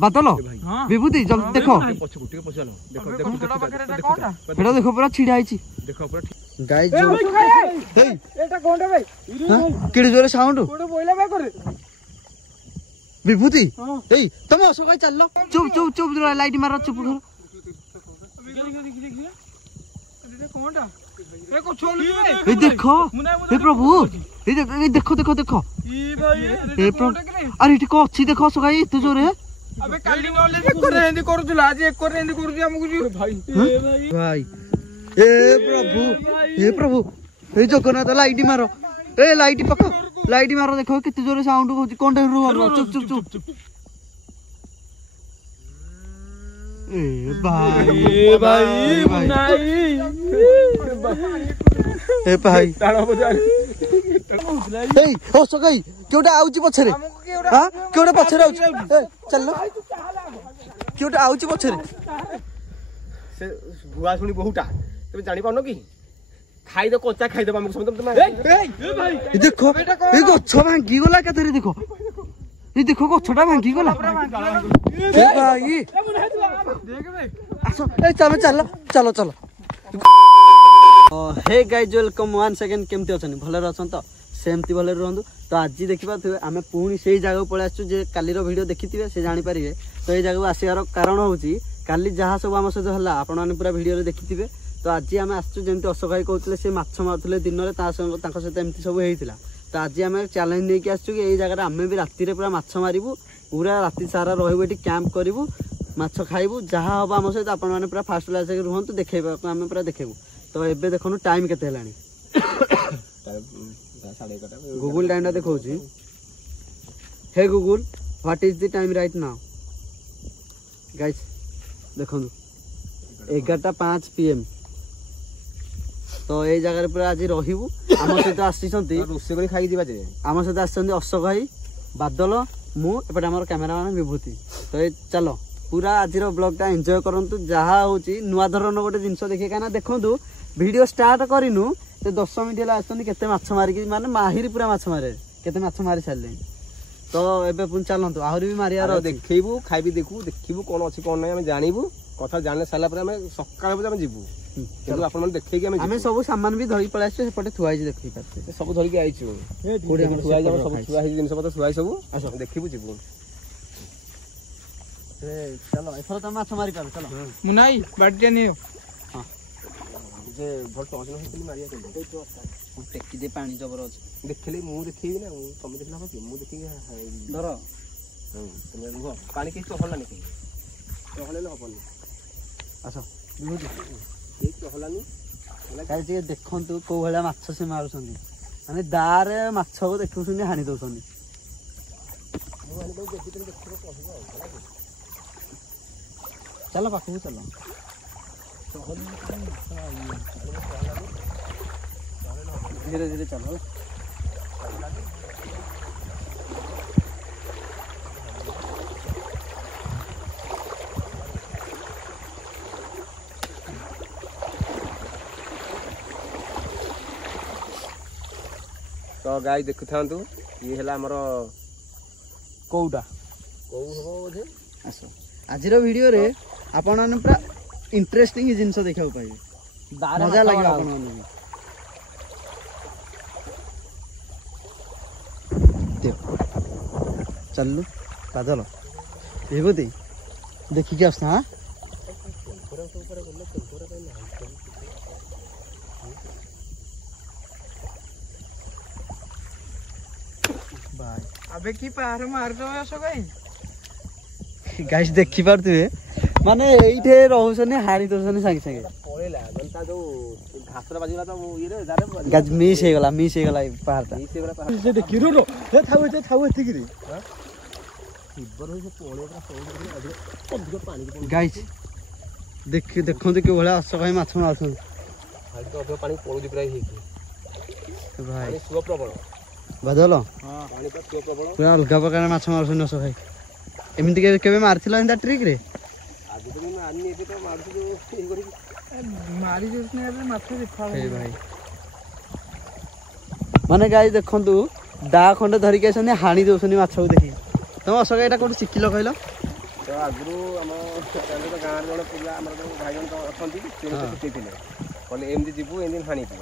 बादल विभूति देखो देखो पूरा छिड़ा गाइस किड़ी जोरे साउंड विभूति तुम असगाई चल चुप चुप चुप लाइट मार चुप कर देखो हे प्रभु देखो देखो देखो अरे ये अच्छी देखो असगाई एत जोरे अबे काली नले एक करे हिंदी करूला आज एक करे हिंदी करू हमकु जी भाई भाई ए प्रभु ए जगन्नाथ लाइट मारो ए लाइट पका लाइट मारो देखो कितने जोरे साउंड होची कोन रो चुप चुप चुप ए भाई ताड़ा बजा ए हो सगाई केउटा आउची पछरे हां केउटा पछरे आउची चल केउटा आउची पछरे से भुआ सुनी बहुटा तबे जानि पानो की खाई दो कोचा खाई दो हमको समझ तुम ए भाई देखो ए गछ भांगी गला केतरे देखो ये देखो गछटा भांगी गला ए भाई देख बे आसो ए चलो चलो चलो चलो hey guys welcome one second केमती अछन भले रहछन तो सेमती भले रहंदु तो आज देखिबा आमे पुणी सेही जगह पळे आछू जे कालीर वीडियो देखिथिबे से जानि परिबे तो ए जगह आसीयार कारण होची काली जहा सब आम सहित हला आपण माने पूरा वीडियो रे देखिथिबे तो आज आमे आछू जेंति असगाई कहतले से माछ मारथले दिन रे ता संग तांको सहित एमती सब हेइतिला तो आज आमे चैलेंज नै कि आछू कि ए जगह आमे भी राती रे पूरा माछ मारिबु पूरा राती सारा रहइबो एटी कैंप करिवु माछ खाइबु जहा हो आम सहित आपण माने पूरा फास्ट क्लास के रहंतु देखैबा आमे पूरा देखेबु तो एबे देखनु टाइम केते हलानी गूगल टाइम देखो hey Google what is the time right now guys देखो 11:05 PM तो ये जगह पूरा आज रहिबू आम सहित आसीछंती रोसे करी खाई दिबा जे आम सहित आछंती असगाई बादल मु एपटे हमर कैमरामैन विभूति तो ये चलो पूरा आज ब्लॉग टा एंजॉय करंतु जहा होची नुवा धरन गोटे जिंस देखि काना देखंतु वीडियो स्टार्ट करिनु ते 10 मिनिट हला आछंती केते माछ मारि कि माने माहिरी पूरा माछ मारे केते माछ मारि सारले तो एबे पुन चलंतु आहुरी भी मारियार देखैबू खाइबी देखू देखिबू कोन अछि कोन नै हम जानिबू कथा जानले साला पर हम सकाळ बजे हम जिबू किंतु आपण मन देखै कि हम सब सामान भी धरि पळा आछे सेपटे थुआइ देखै पाछे सब धरि के आइछु कोडी हम थुआइ जाम सब थुआ हि जिंस पता थुआइ सब देखिबू जिबू ए चलो एफर त माछ मारि कर चलो मुनाई बाटिया नियो हां जे भल टॉस न होतली मारिया के टेकी दे पानी जबर अछि देखले मु देखिबी ना तुम देखला कि मु देखि धर तुम रुह पानी के तो हला नहीं तो हले न हबनी आसो बिहुती एक तो हलानी काई जे देखंतु को भला माछ से मारुछंदी माने दारे माछ को देखुछंदी हानि दोछंदी मु हानि को देखि देखो कहबो चलो पाखु चलो धीरे धीरे चलो तो गाय देखु थांतु ये हला हमर कोउटा को हो बोधे आसो आजिर वीडियो रे आपण माने पूरा इंटरेस्टिंग जिंस देखा पाइबे मजा लगे आपण माने चलू बादल विभूति देखिक आस हाँ अबे की पार मार दो असगाई गाइस देखि पारथुए माने एइठे रहउसने हारी दोसने संगे संगे पळेला जनता जो घासरा बाजिला तो ये रे जारे गाज मिस हे गला पहाड़ता मिस हे गला पहाड़ से देखि रो हे थाउ एतिगिरी हां इबर हो से पळेला अधिक पानी गाइस देखो के भला असगाई माछ मारछन हाल तो अधिक पानी पळुदी प्राय हे भाई सुव प्रबल बादल हां पानी तो सुव प्रबल पूरा अलगा प्रकार माछ मारछन असगाई एमिति केबे मारथिला इंदा ट्रिक रे आज तो मैं आनी एबे तो मारछु जो हे करी मारी जोसने एबे माछ देखा हे भाई माने गाइस देखंतु दा खंडे धरि के छने हाणी दोसनी माछ को देखि तुम असगाई एटा कोन सिकिलो कहलो ତ ଆଗରୁ ଆମ ଗାଁରେ ଜଣେ ପିଲା ଆମର ଯେଉଁ ଭାଇ ଜଣ ଅଛନ୍ତି ସେ ମୋତେ ଶିଖେଇଥିଲେ କହିଲେ ଏମିତି ଯିବୁ ଏମିତି ହାଣିବୁ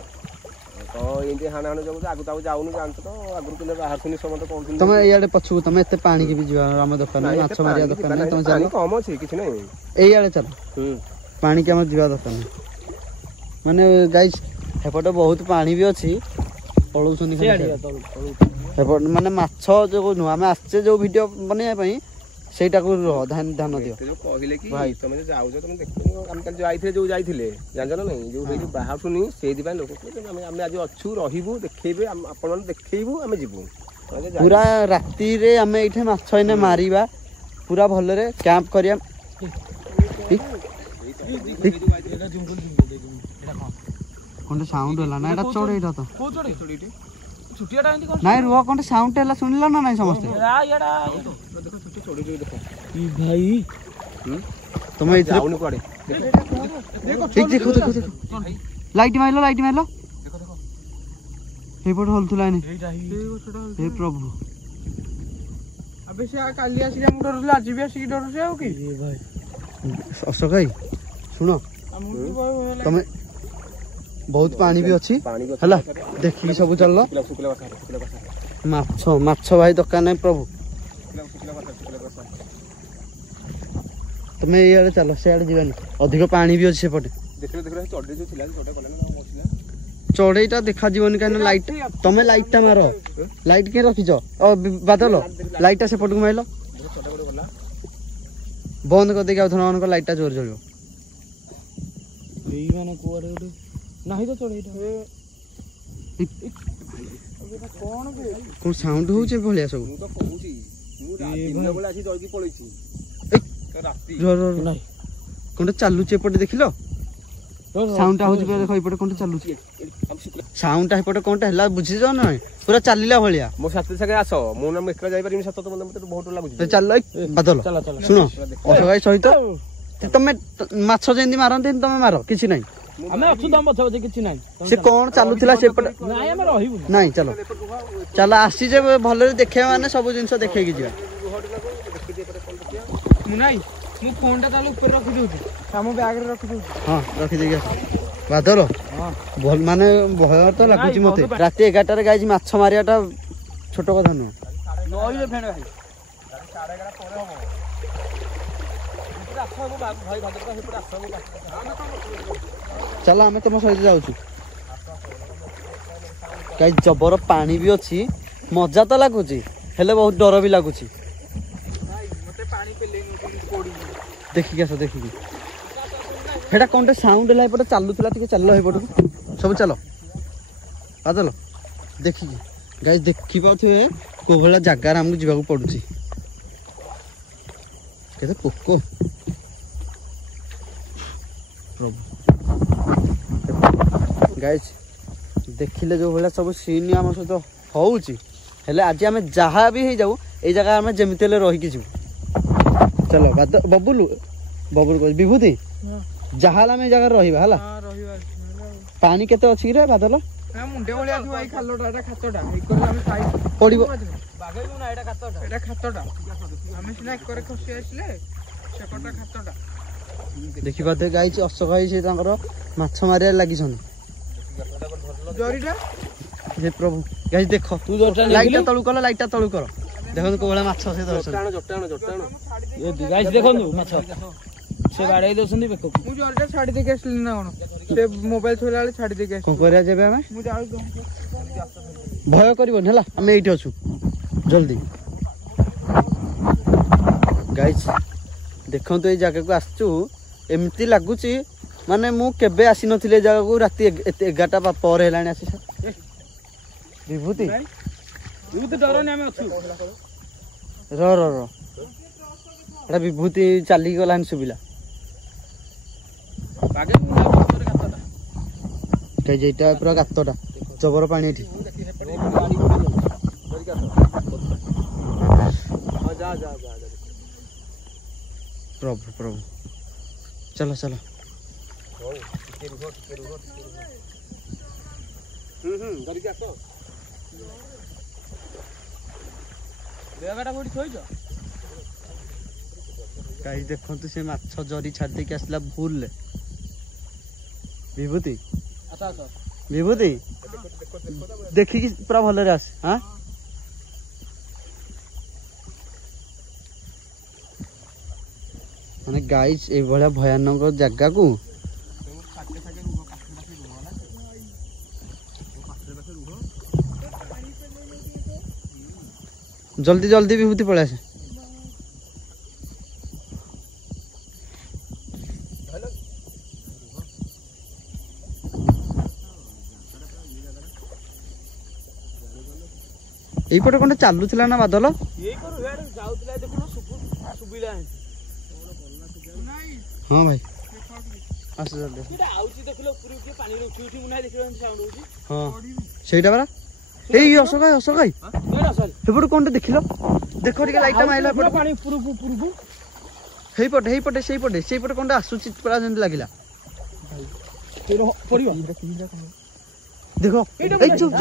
ତ ଏମିତି ହାଣା ହାଣି ଯାଉ ଆଗକୁ ଆଉ ଯାଉନି ଜାଣିଛ ତ ଆଗରୁ ପିଲା ବାହାରୁନି ସମସ୍ତେ କହୁଛନ୍ତି ତମେ ଇଆଡେ ପଛକୁ ତମେ ଏତେ ପାଣିକି ବି ଯିବା ଆମ ଦୋକାନ ମାଛ ମାରିବା ଦୋକାନ ତମେ ଚାଲ କମ ଅଛି କିଛି ନାହିଁ ଏଇଆଡେ ଚାଲ ପାଣିକି ଆମର ଯିବା ଦରକାର ନାହିଁ ମାନେ ଗାଇସ୍ ଏପଟେ ବହୁତ ପାଣି ବି ଅଛି ପଳଉଛନ୍ତି ଏପଟେ ମାନେ ମାଛ ଯୋଉ ନୁହଁ ଆମେ ଆସିଛେ ଯୋଉ ଭିଡିଓ ବନେଇବା ପାଇଁ ସେଇଟାକୁ ଧ୍ୟାନ ଦିଅ କହିଲେ କି ଭାଇ ତମେ ଯୋଉ ଯାଉଛ ତମେ ଦେଖୁନ ଆମେ କାଲି ଯୋଉ ଯାଇଥିଲେ ଜାଣିଛ ନା ନାଇଁ ଯୋଉ ସେଇଠି ବାହାରୁନି ସେଇଥିପାଇଁ ଲୋକ ଆମେ ଆଜି ଅଛୁ ରହିବୁ ଦେଖେଇବେ ଆପଣମାନେ ଦେଖେଇବୁ ଆମେ ଯିବୁ ପୁରା ରାତିରେ ଆମେ ଏଇଠି ମାଛ ଏଇନେ ମାରିବା ପୁରା ଭଲରେ କ୍ୟାମ୍ପ କରିବା କଣଟେ ସାଉଣ୍ଡ ହେଲା ନା ଏଟା ଚଢେଇଟା ତ ନାଇଁ ରୁହ କଣଟେ ସାଉଣ୍ଡ ହେଲା ଶୁଣିଲ ନା ନାଇଁ ସମସ୍ତେ ଭାଇ ତମେ ଏଇଥିରେ ଲାଇଟ୍ ମାରିଲ ଏଇପଟେ ହଲୁଥିଲା ହେ ପ୍ରଭୁ ଆବେ ସେ କାଲି ଆସିକି ଆମକୁ ଡରୁଥିଲା ଆଜି ବି ଆସିକି ଡରୁଛି ଆଉ କି ଭାଇ ଅଶୋକ ଭାଇ ଶୁଣ ତମେ ବହୁତ ପାଣି ବି ଅଛି ହେଲା ଦେଖିକି ସବୁ ଚାଲିଲ ମାଛ ଭାଇ ଦରକାର ନାହିଁ ପ୍ରଭୁ ତମେ ଏଇଆଡେ ଚାଲ ସେଆଡେ ଯିବାନି ଅଧିକ ପାଣି ବି ଅଛି ସେପଟେ ଚଢେଇଟା ଦେଖାଯିବନି କାହିଁକି ଲାଇଟ୍ ତମେ ଲାଇଟ୍ ଟା ମାର ଲାଇଟ୍ କିଏ ରଖିଛ ବାଦଲ ଲାଇଟ୍ ଟା ସେପଟକୁ ମାରିଲ ବନ୍ଦ କରିଦେଇକି ଆଉ ଥରେ ମାନଙ୍କ ଲାଇଟ୍ ଟା ଜୋରେ ଜଳିବ କଣ ସାଉଣ୍ଡ ହଉଛି ଭଳିଆ ସବୁ କଣଟା ଚାଲୁଛି ଏପଟେ ଦେଖିଲ ସାଉଣ୍ଡ ଟା ହଉଛି ଦେଖ ଏପଟେ କଣଟା ଚାଲୁଛି ସାଉଣ୍ଡ ଟା ଏପଟେ କଣଟା ହେଲା ବୁଝିଛ ନା ପୁରା ଚାଲିଲା ଭଳିଆ ମୋ ସାଥି ସାଙ୍ଗେ ଆସ ମୁଁ ନା ଏକା ଯାଇପାରିବିନି ସତ ମତେ ବହୁତ ଲାଗୁଛି ଚାଲ ବାଦଲ ଶୁଣ ଅଶୋକ ଭାଇ ସହିତ ତମେ ମାଛ ଯେମିତି ମାରନ୍ତି ତମେ ମାର କିଛି ନାହିଁ ଆମେ ଅଛୁ ତମ ପଛ ପଛ କିଛି ନାହିଁ ସେ କଣ ଚାଲୁଥିଲା ସେପଟେ ନାଇଁ ଆମେ ରହିବୁ ନାଇଁ ଚାଲ ଆସିଛେ ଭଲରେ ଦେଖେଇବା ମାନେ ସବୁ ଜିନିଷ ଦେଖେଇକି ଯିବା ମୁଁ ନାଇଁ ମୁଁ ଫୋନ୍ ଟା ତାହେଲେ ଉପରେ ରଖିଦଉଛି ଆମ ବ୍ୟାଗରେ ରଖିଦଉଛି ହଁ ରଖିଦେଇକି ଆସ ବାଦଲ ମାନେ ଭୟ ତ ଲାଗୁଛି ମତେ ରାତି 11ଟାରେ ଗାଇଛି ମାଛ ମାରିବାଟା ଛୋଟ କଥା ନୁହଁ ଚାଲ ଆମେ ତମ ସହିତ ଯାଉଛୁ ଗାଈ ଜବର ପାଣି ବି ଅଛି ମଜା ତ ଲାଗୁଛି ହେଲେ ବହୁତ ଡର ବି ଲାଗୁଛି ଦେଖିକି ଆସ ଦେଖିକି ସେଟା କଣଟେ ସାଉଣ୍ଡ ହେଲା ଏପଟେ ଚାଲୁଥିଲା ଟିକେ ଚାଲ ଏପଟକୁ ସବୁ ଚାଲ ବାଦଲ ଦେଖିକି ଗାଈ ଦେଖିପାରୁଥିବେ କୋଉ ଭଳିଆ ଜାଗାରେ ଆମକୁ ଯିବାକୁ ପଡୁଛି କେତେ ପୋକ ପ୍ରଭୁ ଗାଇସ୍ ଦେଖିଲେ ଯୋଉ ଭଳିଆ ସବୁ ସିନ୍ ଆମ ସହିତ ହଉଛି ହେଲେ ଆଜି ଆମେ ଯାହା ବି ହେଇଯାଉ ଏଇ ଜାଗା ଆମେ ଯେମିତି ହେଲେ ରହିକି ଯିବୁ चलो बबुलू कह विभूति जहाँ आम जगह रहा है पानी केते अच्छी रे बादल देखी पाते गाई अशोक भाई से माछ मारे लगी प्रभु गाई देख तू लाइटा तलू कर लाइटा तलू कर देखो को माछ से गाइस देखो माछ से बाड़ाई दोसंदी बेको मु जोरटा छाडी दे के असली ना कोन से मोबाइल थोला वाले छाडी दे के कोन करिया जेबे हमें मु जाउ भय करबो हला हम एठी अछु जल्दी गाइस देखो तो ए जगह को आछू एमती लागुची माने मु केबे आसी नथिले जगह को राती 11टा पर हेलानी आसी विभूति तू तो डरनी हमें अछु रो एटा विभूति चली गलान सुबिला आगे कई जेटा पूरा गातटा जबर पानी एठी प्रभु प्रभु चलो चलो धरिक आस बेगाटा कोठी थोइछ गाइस देखंतु से माछ जरी छाड़ दे के आसला भूल ले विभूति अच्छा अच्छा विभूति देखि कि पूरा भले रे आस हां माने गाइस ए भलिया भयानक जगह को जल्दी जल्दी विभूति पड़े आसे এইপଟେ কোনটা চালুଥିଲା না বাদল এই কରୁ হেড যাଉଥିଲା ଦେଖୁନ ସୁବିଲା ହଁ ଭାଇ ଆସ ଜଲ୍ଦି ଏଟା ଆଉଚି ଦେଖିଲ ଉପରୁ କି ପାଣି ରେ ଉଠି ମୁଁ ନାହିଁ ଦେଖିଲ ସାଉଣ୍ଡ ହଉଛି ହଁ ସେଇଟା ପରା ଏଇ ଅଶୋକାଇ ଏଟା ସରି ସେପଟେ କୋନଟା ଦେଖିଲ ଦେଖ ଟିକେ ଲାଇଟଟା ମାଇଲା ପୁରା ପାଣି ଉପରୁ ହେଇପଟେ ସେଇପଟେ କୋନଟା ଆସୁଛି ପୁରା ଯେମିତି ଲାଗିଲା ପଡିବ ଦେଖ ଏଇ ଚୁପ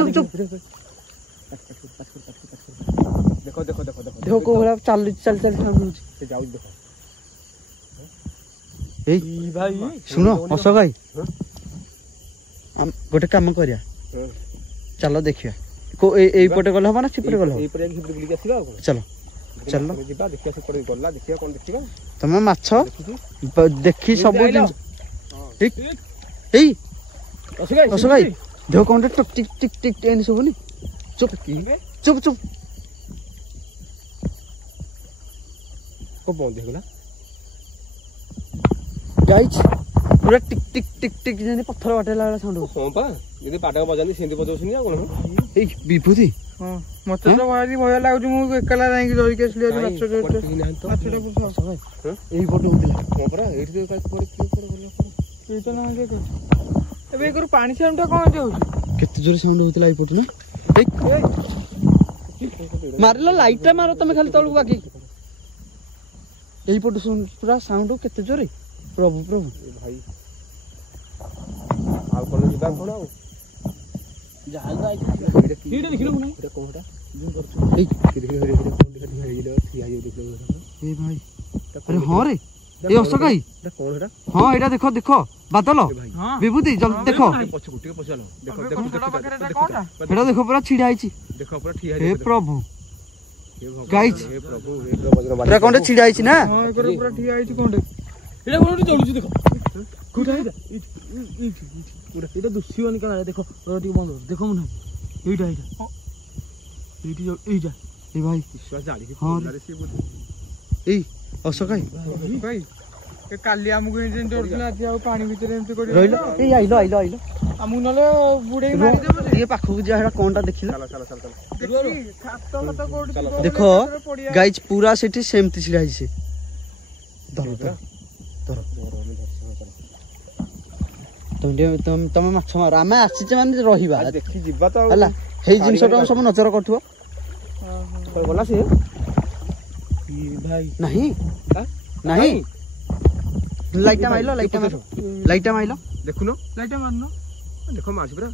देखो देखो देखो देखो देखो को भला चल साउंड होଉଛି से जाऊ देखो एई भाई सुनो अशोक भाई हम गोटे काम करिया चलो देखिया को एई पटे गल हबा ना चिपटे गल एई परे हिब्र बुली के आसीबा चलो चलो जिबा देखिया से परे गल्ला देखिया कोन देखिबा तमे माछ देखि सब दिन एई अशोक भाई देखो कोन टक टिक टिक टिक एन सबनी चुप चुप चुप को बंद हो गला गाइस पूरा टिक टिक टिक टिक जेने पत्थर बाटेला वाला साउंड हां पा यदि पाटा बजानी सेंदी बजाउछनी आ कोन ए विभूति हां मते तो भारी भय लागु मु एकला जाई के जरी के असली माछ माछटा पुछ भाई एई पटे होतिला हां परा एठी तो काय परे की परे गला एटा ना देखो एबे एकर पानी साउंडटा कोन होଉଛି केते जोर साउंड होतिला एई पटे ना मारला लाइट मारो तमे खाली तळु बाकी एई पटे सुन पूरा साउंड केते जोरे प्रभु प्रभु भाई आ कोन जिबा कोन आ जहाज आई हीडे देखिलो मुना एटा कोनटा ए भाई अरे हां रे ए अशोक भाई एटा कोनटा हां एटा देखो देखो बादल विभूति जल्दी देखो पछ गुटी के पछालो देखो एटा देखो पूरा छिड़ा आइची देखो पूरा ठिया हे प्रभु गाइस हे प्रभु हे वज्र पूरा कोनटे छिड़ा आइची ना हां एकर पूरा ठिया आइची कोनटे एटा कोनटे जळुची देखो कोठा एटा पूरा एटा दुसियोनी काला देखो रोटी बंद देखो मुना एटा एटा ए भाई विश्वास जाली के हाँ रे से बुद्धि ए अशोक भाई भाई ए काली हमकु इंजन जोड़ला आज आ पानी भीतर एमते कोडी रहिलो ए आइलो हमु नले बुडे मारी देबो ये पाखु जा हेडा कोनटा देखिला चलो कोडी देखो गाइस पूरा सेठी सेमती छिड़ा आइছে धरो तमे माछ मार आमे आछिचे माने रहिबा देखि जिबा तो हला हेई जिंसटा सब नजर करथुवा गला से भाई नहीं नहीं लाइटा माइलो देखुनो लाइट मारनो देखो माछ पूरा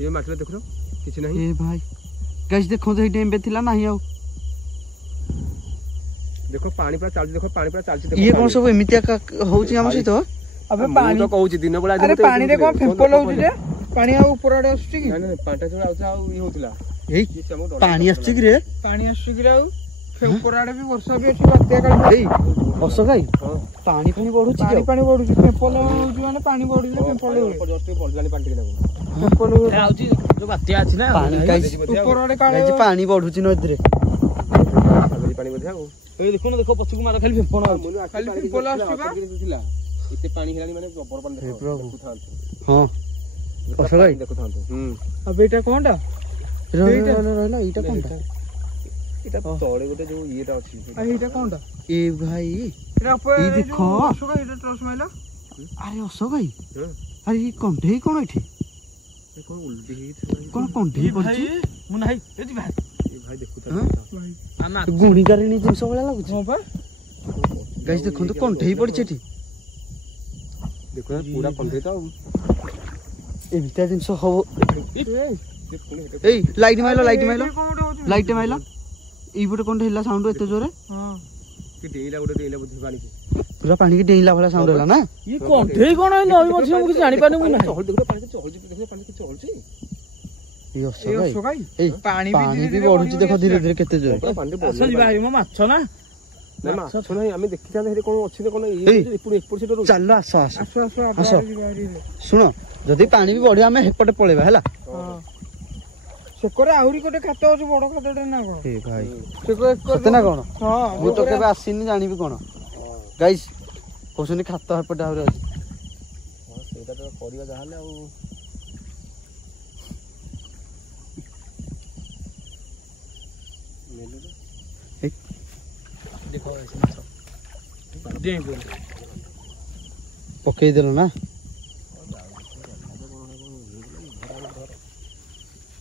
ये माछ देखुनो किछ नहीं ए भाई गाइस देखो तो टाइम पे थिला नहीं आउ देखो पानी पूरा चालू देखो पानी पूरा चालू देखो ये कोन सब एमितिया होउची हम सहित अबे पानी तो कहूची दिन बेला अरे पानी रे कोन फेंपल होउची रे पानी आ ऊपर आडे आछी कि नहीं पाटा जो आउचा आ ई होतिला ए पानी आछी कि रे पानी आछी कि रे ऊपर आडे भी वर्षा भी अछि बात्या काल ए अशोक भाई पानी बढ़ुची पानी बढ़ुची फेंपल होउची माने पानी बढ़ुची फेंपल जस्ट पड़ जानी पानी टिके फेंपल आउची जो बात्या अछि ना पानी गाइस ऊपर आडे काले पानी बढ़ुची नदी रे पानी बधिया हो ए देखो पछकु मार खाली फेंपल खाली फेंपल आछी बा इते पानी हेलानी माने बबर पानी देखो थांतो हां अशोक भाई देखो थांतो अब एटा कोनटा रहला एटा कोनटा एटा तळे गोटे जो येटा अछि आ एटा कोनटा ए भाई एटा ऊपर ई देखो अशोक एटा ट्रस माइला अरे अशोक भाई अरे ये कोंठे कोन एठी कोन उल्टी ही कोन कोंठे पड़ची मु नाही ए जी भाई भाई देखो भाई आना गुणी कारिनी जिंस वाला लागुची हां बा गाइस देखो तो कोंठे ही पड़ची एठी देखो पूरा कंधे तो ए बिता जिंस हो ए लाइट माइलो लाइट माइलो ई बटे कोंठे हिला साउंड एते जोरे हां କି ଡେଇଲା ଗୋଟେ ଡେଇଲା ବୁଝି ପାଣିକି ପୁରା ପାଣିକି ଡେଇଁଲା ଭଳିଆ ସାଉଣ୍ଡ ହେଲା ନା ଇଏ କଣ୍ଢେଇ କଣ ଏଇ ନଈ ମଝିରେ ମୁଁ କିଛି ଜାଣିପାରୁନି ମୁଁ ନାହିଁ ଚହଳ ଦେଖୁନ ପାଣି ଚହଳୁଛି ଦେଖୁନ ପାଣି କି ଚହଳୁଛି ଏଇ ଅସଗାଇ ଏଇ ପାଣି ପାଣି ବି ବଢୁଛି ଦେଖ ଧୀରେ ଧୀରେ କେତେ ଜୋରେ ପାଣି ଆସ ଯିବା ଭାଇ ମୋ ମାଛ ନା ନା ମାଛ ନାହିଁ ଆମେ ଦେଖିଥାନ୍ତେ ସେଠି କଣ ଅଛି ନା କଣ ଏପଟ ସେଟା ରହୁଛି ଚାଲ ଆସ ଆସ ଆସ ଆସ ଆସ ଶୁଣ ଯଦି ପାଣି ବି ବଢିବ ଆମେ ହେପଟେ ପଳେଇବା ହେଲା ସେକରେ ଆହୁରି ଗୋଟେ ଖାତ ଅଛି ବଡ ଖାତଟେ ନା କଣ ଏ ଭାଇ ସେକରେ ସତେ ନା କଣ ହଁ ମୁଁ ତ କେବେ ଆସିନି ଜାଣିବି କଣ ଗାଇସ୍ କହୁଛନ୍ତି ଖାତ ହେପଟେ ଆହୁରି ଅଛି ହଁ ସେଇଟା ତ କରିବା ଯାହାହେଲେ ଆଉ ଦେଖ ମାଛ ପକେଇଦେଲ ନା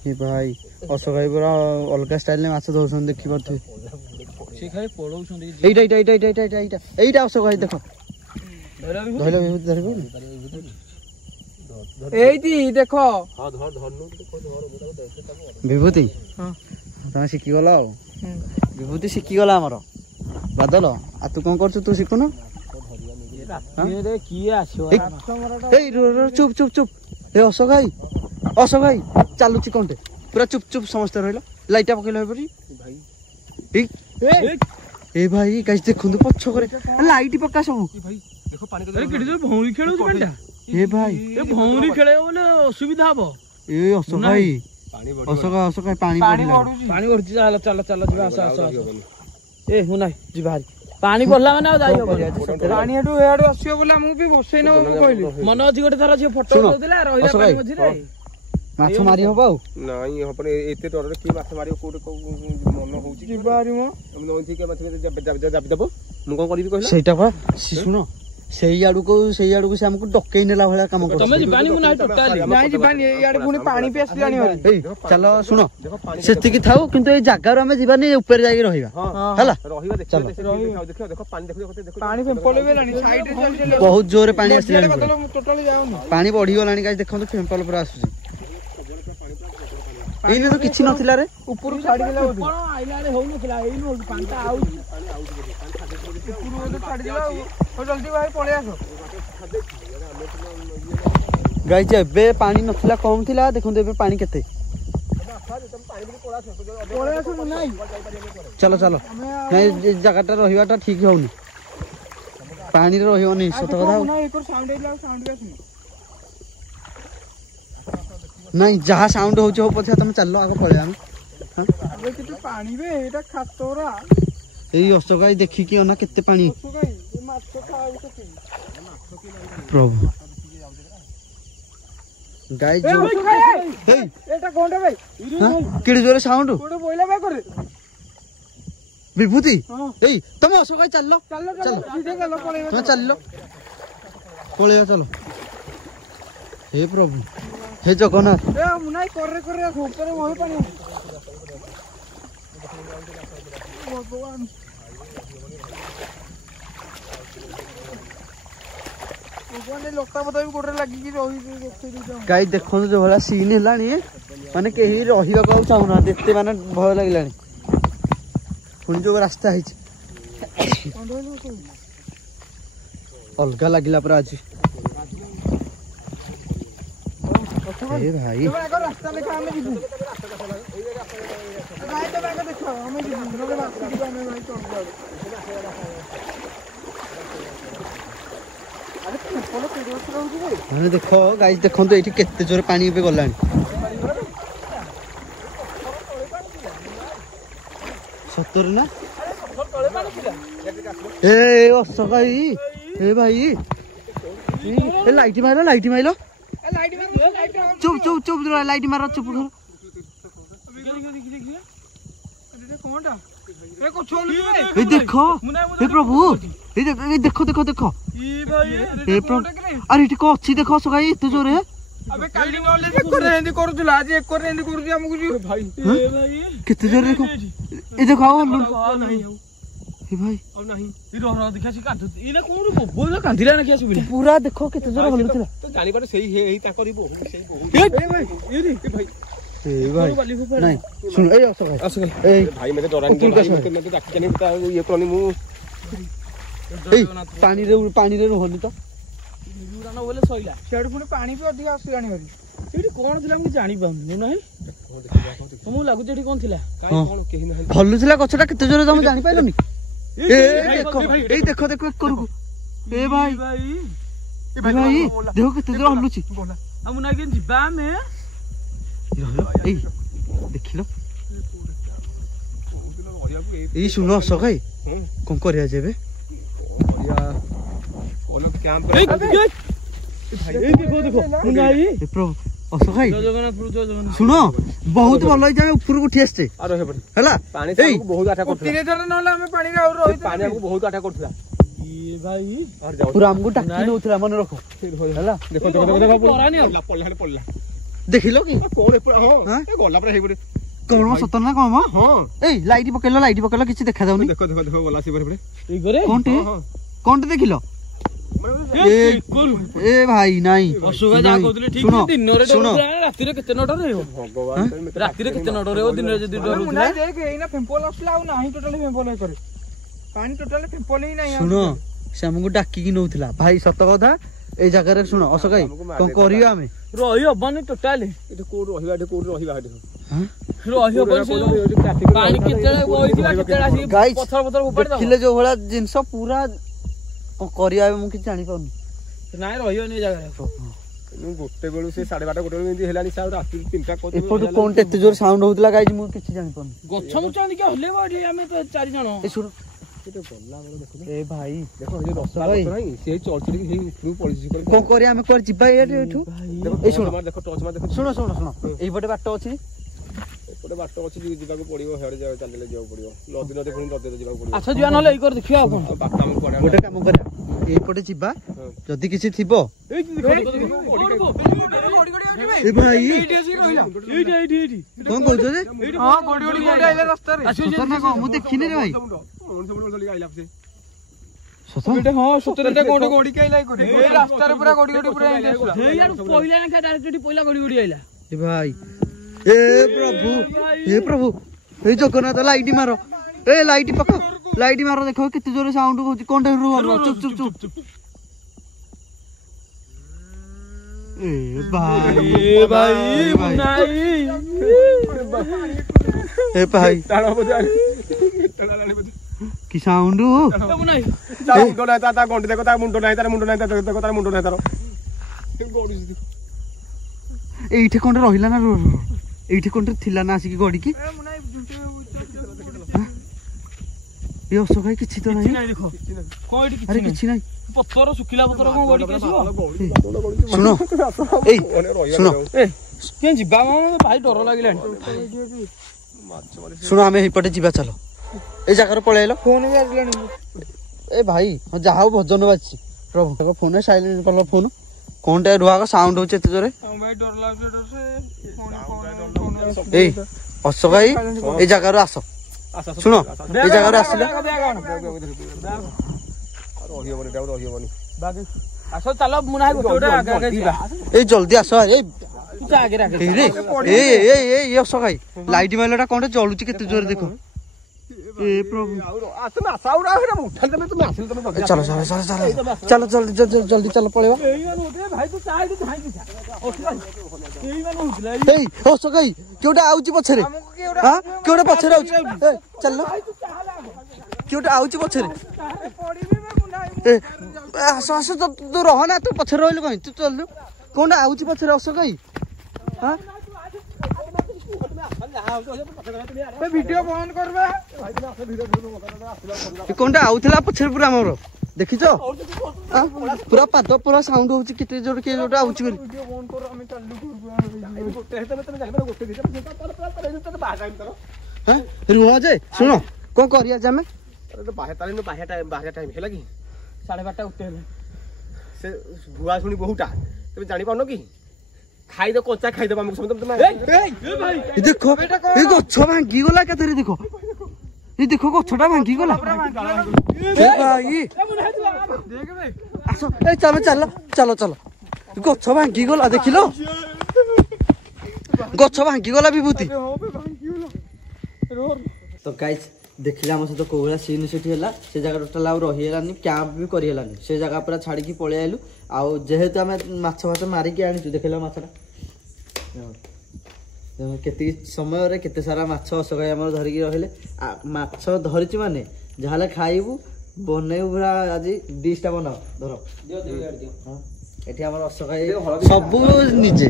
ଏ ଭାଇ ଅସଗାଇ ପୁରା ଅଲଗା ଷ୍ଟାଇଲରେ ମାଛ ଧରୁଛନ୍ତି ଦେଖିପାରୁଥିବେ ସେ ଖାଲି ପଳଉଛନ୍ତି ଏଇଟା ଏଇଟା ଏଇଟା ଏଇଟା ଏଇଟା ଏଇଟା ଏଇଟା ଅସଗାଇ ଦେଖ ଧଇଲ ବିଭୂତି ଧରିବ ଏଇଠି ଦେଖ ହଁ ଧର ଧରନୁ ଧର ମୁଁ ତାକୁ ଦେଖେ ତାକୁ ବିଭୂତି ହଁ ତମେ ଶିଖିଗଲ ଆଉ ବିଭୂତି ଶିଖିଗଲା ଆମର ବାଦଲ ଆଉ ତୁ କଣ କରୁଛୁ ତୁ ଶିଖୁନୁ ରାତିରେ କିଏ ଆସିବ ଏଇ ଚୁପ ଚୁପ ଚୁପ ଏ ଅସଗାଇ ଅସଗାଇ ଚାଲୁଛି କଣ୍ଟେ ପୁରା ଚୁପ ଚୁପ ସମସ୍ତେ ରହିଲ ଲାଇଟା ପକେଇଲ ଏପରି ଭାଇ ଏ ଭାଇ ଗାଇସ୍ ଦେଖନ୍ତୁ ପଛକରେ ଲାଇଟ ପକା ସବୁ ଭାଇ ଦେଖ ପାଣି ଭଉଁରୀ ଖେଳୁଛି ପାଣିଟା ଏ ଭାଇ ଏ ଭଉଁରୀ ଖେଳେଇବ ବୋଲେ ଅସୁବିଧା ହବ ଏ ଅସଗାଇ ପାଣି ଅସଗାଇ ଅସଗାଇ ପାଣି ପାଣି ବଢୁଛି ଚାଲ ଚାଲ ଚାଲ ଯିବା ଆସ ଆସ ଏ ମୁଁ ନାହିଁ ଯିବା ହାରି ପାଣି ବଢିଲା ମାନେ ଆଉ ଯାଇ ହବ ପାଣି ଏଠୁ ଏଆଡୁ ଆସିବ ବୋଲେ ଆମକୁ ବି ବସେଇ ନେବାକୁ କହିଲି ମନେ ଅଛି ଗୋଟେ ଥର ଝିଅ ଫଟୋ ଉଠଉଥିଲା ରହିଲା ପାଣି ମଝିରେ ମାଛ ମାରି ହବ ଆଉ ନାଇଁ ହବନି ଏତେ ଡରରେ କିଏ ମାଛ ମାରିବ କୋଉଠି ମନ ହଉଛି ଯିବା ହାରି ମ ଆମେ ନଈ ମାଛ ଜାବି ଦବ ମୁଁ କଣ କରିବି କହିଲ ସେଇଟା ପା ଶୁଣ ସେଇ ଆଡକୁ ସେ ଆମକୁ ଡକେଇ ନେଲା ଭଳିଆ କାମ କରୁଛି ତମେ ଯିବାନି ମୁଁ ନାହିଁ ଟୋଟାଲି ନାଇଁ ଯିବାନି ଇଆଡେ ପୁଣି ପାଣି ବି ଆସିଲାଣି ଏଇ ଚାଲ ଶୁଣ ସେତିକି ଥାଉ କିନ୍ତୁ ଏଇ ଜାଗାରୁ ଆମେ ଯିବାନି ଉପରେ ଯାଇକି ରହିବା ହେଲା ରହିବା ଚାଲ ଦେଖିବ ଦେଖ ପାଣି ଦେଖ ପାଣି ଫେମ୍ପଲ ହେଇଗଲାଣି ସାଇଡରେ ଚାଲିଲେ ବହୁତ ଜୋରେ ପାଣି ଆସିଲାଣି ଟୋଟାଲି ଯାଉନି ପାଣି ବଢିଗଲାଣି ଗାଇସ୍ ଦେଖନ୍ତୁ ଫେମ୍ପଲ ପୁରା ଆସୁଛି ଏଇନେ ତ କିଛି ନଥିଲା ରେ ଉପରୁ ଛାଡିଦେଲା ବୋଧେ କଣ ଆଇଲା ରେ ହଉନଥିଲା ଏଇନେ ହଉଛି ପାଣିଟା ଆଉଛି ଉପରୁ ବୋଧେ ଛାଡିଦେଲା ଆଉ ଜଲ୍ଦି ଭାଇ ପଳେଇ ଆସ ଗାଇସ୍ ଏବେ ପାଣି ନଥିଲା କମ ଥିଲା ଦେଖନ୍ତୁ ଏବେ ପାଣି କେତେ ପଳେଇ ଆସ ନାହିଁ ଚାଲ ଚାଲ ନାଇଁ ଏ ଜାଗାଟା ରହିବାଟା ଠିକ ହଉନି ପାଣିରେ ରହିବନି ସତ କଥା ସାଉଣ୍ଡ ହେଇଲା ସାଉଣ୍ଡ ବି ଆସୁନି ନାଇଁ ଯାହା ସାଉଣ୍ଡ ହଉଛି ହଉ ପଛେ ତମେ ଚାଲ ଆଗ ପଳେଇବା ଆମେ କେତେ ପାଣି ବେ ଏଇଟା ଖାତରା ଏଇ ଅସଗାଇ ଦେଖିକି ଅନା କେତେ ପାଣି ମାଛ ଖାଉଛି ପ୍ରଭୁ ଗାଈ ଏଟା କୋଣଟା ଭାଇ କେଡେ ଜୋରେ ସାଉଣ୍ଡ କୋଉଟା ବୋଇଲା ଭାଇ করে ବିଭୂତି ଏଇ ତମେ ଅସଗାଇ ଚାଲ ଚାଲ ଚାଲ ସିଧା ଚାଲ ପଳେଇବା ତମେ ଚାଲ ପଳେଇବା ଚାଲ हे प्रभु हे जगन्नाथ ए मुनाई करे करे ऊपर वही पानी भगवान भगवान लोटा बता भी गोडरे लागि कि रही गाई देखो जो भला सीन हेलानी माने केही रहिबा को चाहुना देखते माने भय लागिलानी पुनी जो रास्ता हिच अलगा लागिला पर आज ए भाई रास्ता देखा हमें जीबू भाई तो बैग देखो हमें जीबू नले रास्ता जीबू हमें भाई चल जाओ अरे पोलो पेड़ो से रहू भाई माने देखो गाइस देखंतो एठी केते जोर पानी पे गलानी सत्तर ना ए असगाई ए भाई ए लाइट मारो चुप चुप चुप लाइट मारो चुप करो ए देखो ए प्रभु ए देखो देखो देखो ए प्रभु अरे एठी को अछि देखो सगाई एते जोरे अबे काली नले एक करे एंदी करूला आज एक करे एंदी करूजी हमकु जी भाई ए भाई केते जोरे देखो ए देखो आओ नहीं ए भाई अब नहीं ई रोहरा देखा सी कांद इने कोन बोल कांदिला ना किया सुबिला पूरा देखो केते जोरे हलुतला तो जानि पर सही हे ताकरी बहु सही बहु ए भाई ए भाई ए भाई नहीं सुन ए असगाई ए भाई मैं डरानी मैं तो डाकी जानी ये करनी मु ଏଇ ପାଣିରେ ରୁହନି ତ ବୋଲେ ସଇଲା ସିଆଡୁ ପୁଣି ପାଣି ବି ଅଧିକ ଆସିଲାଣି ଭାରି ସେଇଠି କଣ ଥିଲା ମୁଁ ଜାଣିପାରୁନି ନାହିଁ ତମକୁ ଲାଗୁଛି ଏଠି କଣ ଥିଲା ହଲୁଥିଲା ଗଛଟା କେତେ ଜୋରେ ତମେ ଜାଣିପାରିଲନି ଏଇ ଦେଖ କରକୁ ଏ ଭାଇ ଦେହ କେତେ ଜୋରେ ହଲୁଛି ଆଉ ମୁଁ ନାଇଁ ଯିବା ଆମେ ଏଇ ଦେଖିଲ ଏଇ ଶୁଣ ଅଶୋକ ଭାଇ କଣ କରିବା ଯେ ଏବେ ଅଶୋକ ଭାଇ ଶୁଣ ବହୁତ ଭଲ ହେଇଛି ଆମେ ଉପରକୁ ଉଠି ଆସିଛେ ହେଲା ପୁରା ଆମକୁ ଡାକି ନଉଥିଲା ମନେ ରଖ ହେଲା ଦେଖିଲ କି କଣ ସତ ନା କଣ ଏଇ ଲାଇଟ୍ ପକେଇଲ କିଛି ଦେଖା ଯାଉନି କଣଟେ ଦେଖିଲ ଏ ଭାଇ ନାଇଁ ରାତିରେ କେତେ ନ ଡରେଇବ ରାତିରେ କେତେ ନ ଡରେଇବ ଦିନରେ ଯଦି ଶୁଣ ସେ ଆମକୁ ଡାକିକି ନଉଥିଲା ଭାଇ ସତ କଥା ଏଇ ଜାଗାରେ ଶୁଣ ଅଶୋକ ଭାଇ କଣ କରିବା ଆମେ ରହି ହବନି ଟୋଟାଲି ଦେଖିଲେ ଯୋଉ ଭଳିଆ ଜିନିଷ ପୁରା କଣ କରିବା ମୁଁ କିଛି ଜାଣିପାରୁନି ନାଇଁ ରହିବନି ଏ ଜାଗାରେ ଗୋଟେ ବେଳୁ ସେ 12:30 ଗୋଟେ ବେଳୁ ଏମିତି ହେଲାଣି ରାତି 3ଟା ଏପଟୁ କଣ ଏତେ ଜୋର ସାଉଣ୍ଡ ହଉଥିଲା ଗାଇଜ ମୁଁ କିଛି ଜାଣିପାରୁନି ଗଛ ମୁଛ ଟିକେ ହଲେଇବ ଏଠି ଆମେ ତ 4 ଜଣ ଏ ଶୁଣ ଏ ଭାଇ ଦେଖ କଣ କରିବା ଆମେ କୁଆଡେ ଯିବା ଏଠୁ ଏଇ ଶୁଣ ଏଇପଟେ ବାଟ ଅଛି ଏପଟେ ବାଟ ଅଛି ଯିବାକୁ ପଡିବ ହେଡେ ଚାଲିଲେ ଯିବାକୁ ପଡିବ ନଦୀରେ ପୁଣି ନଦୀରେ ଯିବାକୁ ପଡିବ ଆଚ୍ଛା ଯିବା ନହେଲେ ଏଇ କରି ଦେଖିବା ଆଉ ଗୋଟେ କାମ କରିବା ଏଇପଟେ ଯିବା ଯଦି କିଛି ଥିବ କଣ କହୁଛ ମୁଁ ଦେଖିନି ରେ ଭାଇ ଭାଇ ए प्रभु ए जगन्नाथ लाइट मारो ए लाइट पका लाइट मारो देखो कितने जोरे साउंड होची कोन रू चुप चुप चुप ए भाई ताला बजा की साउंड मुंडो नाही ता गोंडी देखो ता मुंडो नाही तार मुंडो नाही देखो तार मुंडो नाही तार एठी कोन रहिला ना एठी कोन थिला ना आसी की गडी की ए अशोक भाई किछि तो नाही देखो कोन एठी अरे किछि नाही पत्थर सुखिला पत्थर कोन गडी के आसीबो सुनो ए सुनो ए के जिबा भाई डर लागिलानी सुनो हमें एपटे जिबा चलो ए जगह पळेलो फोन भी आजलानी ए भाई जाहाउ भजन बाजछि प्रभु देखो फोन साइलेंट करलो फोन कोनटा रुआ साउंड होचे एते जोरे भाई डर लागले डर से ए अशोक भाई ए जगह रो आसो सुनो ए जगह रो आसिले आसो चलो मुना गोटे आगे आगे जा ए जल्दी आसो ए तू आगे आगे ए अशोक भाई लाइट माइलटा कोनटा जळुची केते जोरे देखो ए प्रभु आसना साउंड आउरा उठा दे तुम आसिल तुम चलो चलो चलो चलो जल्दी जल्दी चलो पळेवा भाई तू चाय दे भाई एई माने होतला ए अशोक भाई केउटा आउची पछरे हां केउटा पछरे आउची ए चलो केउटा आउची पछरे ए आसो आसो तू रह ना तू पछरे रहलु कहीं तू चल कोनटा आउची पछरे अशोक भाई हां वीडियो बंद करबे कोनटा आउथला पछरे पूरा हमर देखिछो पूरा पाद पूरा साउंड होची किते जोर के जोटा आउची वीडियो बंद कर हम चालू हां रुह जे सुनो को करिया जे हमें अरे बाहे टाइम हेला की 12:30 उठे से भुआ सुनी बहुटा तुम जानि पानो की खाई दो कच्चा खाई दो हमको समझ तुम ए भाई देखो ए गछ भांगी गला केतरे देखो ये देखो गछटा भांगी गला ए भाई देख बे आसो ए चलो चलो चलो चलो गछ भांगी गला देखिलो गछ भांगी गला विभूति तो गाइस ଦେଖିଲେ ଆମ ସହିତ କୋଉ ଭଳିଆ ସିନ୍ ସେଠି ହେଲା ସେ ଜାଗା ଟୋଟାଲ ଆଉ ରହିହେଲାନି କ୍ୟାମ୍ପ ବି କରିହେଲାନି ସେ ଜାଗା ପୁରା ଛାଡ଼ିକି ପଳେଇ ଆଇଲୁ ଆଉ ଯେହେତୁ ଆମେ ମାଛ ଫାଛ ମାରିକି ଆଣିଛୁ ଦେଖିଲ ମାଛଟା କେତିକି ସମୟରେ କେତେ ସାରା ମାଛ ଅଶୋକାଇ ଆମର ଧରିକି ରହିଲେ ମାଛ ଧରିଛୁ ମାନେ ଯାହାହେଲେ ଖାଇବୁ ବନେଇବୁ ପୁରା ଆଜି ଡିଶଟା ବନାଅ ଧର ଏଠି ଆମର ଅଶୋକାଇ ସବୁ ନିଜେ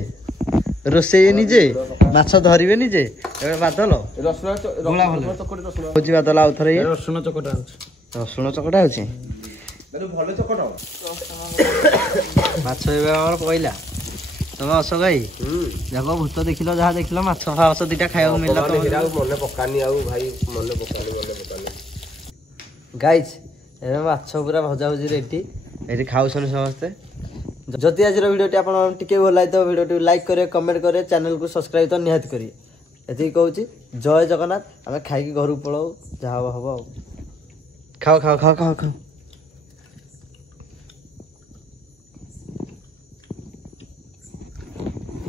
ରୋଷେଇ ନିଜେ ମାଛ ଧରିବେ ନିଜେ ଏବେ ବାଦଲ ହଉଛି ବାଦଲ ଆଉ ଥରେ ରସୁଣ ଚକଟା ହଉଛି ରସୁଣ ଚକଟା ହଉଛି ମାଛ ଏବେ ଆମର ପଇଲା ତମେ ଅଶୋକାଇ ଯାକ ଭୂତ ଦେଖିଲ ଯାହା ଦେଖିଲ ମାଛ ଫାଛ ଦିଟା ଖାଇବାକୁ ମିଳିଲା ମନେ ପକାନି ଆଉ ଭାଇ ମନେ ପକାନି ଗାଇଜ ଏବେ ମାଛ ପୁରା ଭଜା ଭଜି ରେଡି ଏଠି ଖାଉଛନ୍ତି ସମସ୍ତେ ଯଦି ଆଜିର ଭିଡ଼ିଓଟି ଆପଣ ଟିକେ ଭଲ ଲାଗିଥିବ ଭିଡ଼ିଓଟି ଲାଇକ୍ କରିବେ କମେଣ୍ଟ କରିବେ ଚ୍ୟାନେଲକୁ ସବସ୍କ୍ରାଇବ ତ ନିହାତି କରିବେ ଏତିକି କହୁଛି ଜୟ ଜଗନ୍ନାଥ ଆମେ ଖାଇକି ଘରକୁ ପଳାଉ ଯାହା ହବ ଆଉ ଖାଅ ଖାଅ ଖାଅ ଖାଅ ଖାଅ